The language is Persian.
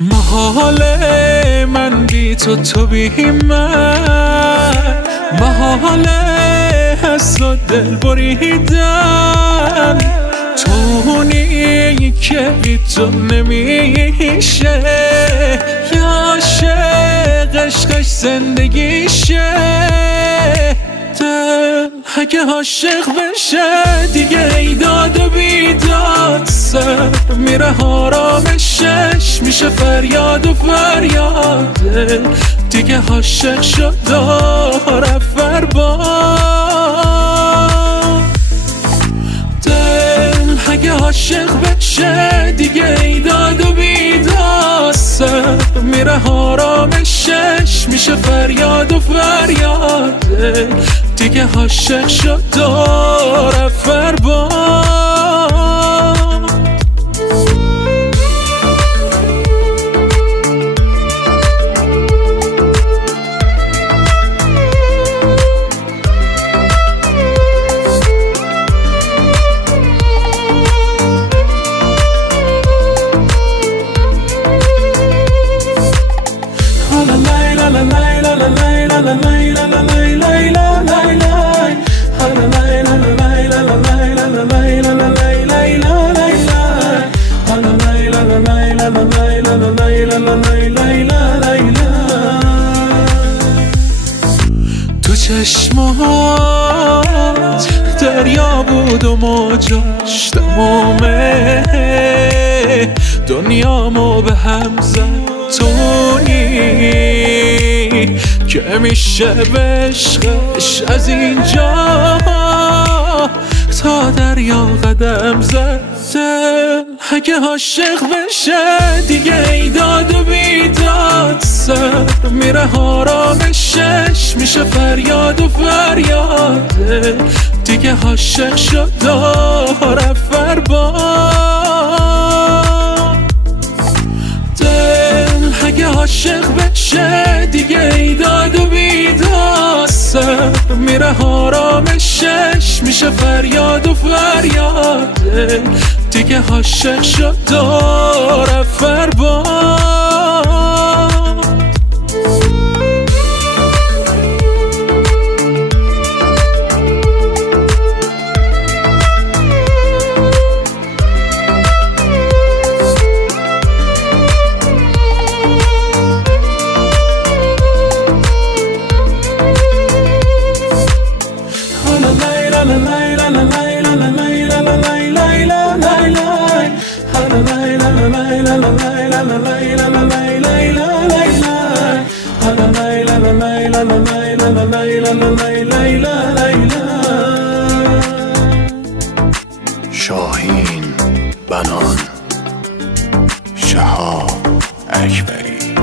محاله من بی تو بی من، محاله حس و دل بریدن، تونی که بی تو نمیشه، یا عاشق عشقش زندگیشه. دل اگه عاشق بشه دیگه ایداد و بیداد، سر میره آرامشش میشه فریاد و فریاد. دیگه عاشق شد داره فرباد. دل اگه عاشق بشه دیگه ایداد و بیداد، سر میره آرامشش میشه فریاد و فریاد. دیگه عاشق شد داره فرباد. تو چشمات دریا بود و موجاش تمامه، دنیامو به هم زد. تونی که میشه به عشقش از اینجا تا دریا قدم زد. دل اگه عاشق بشه دیگه ایداد و بیداد، سر میره آرامشش میشه فریاد و فریاد. دیگه عاشق شد داره فرباد. دل اگه عاشق بشه دیگه ایداد و بیداد، سر میره آرامشش میشه فریاد و فریاد. دیگه عاشق شد داره فرباد. شاهین، بنان، شهاب اکبری.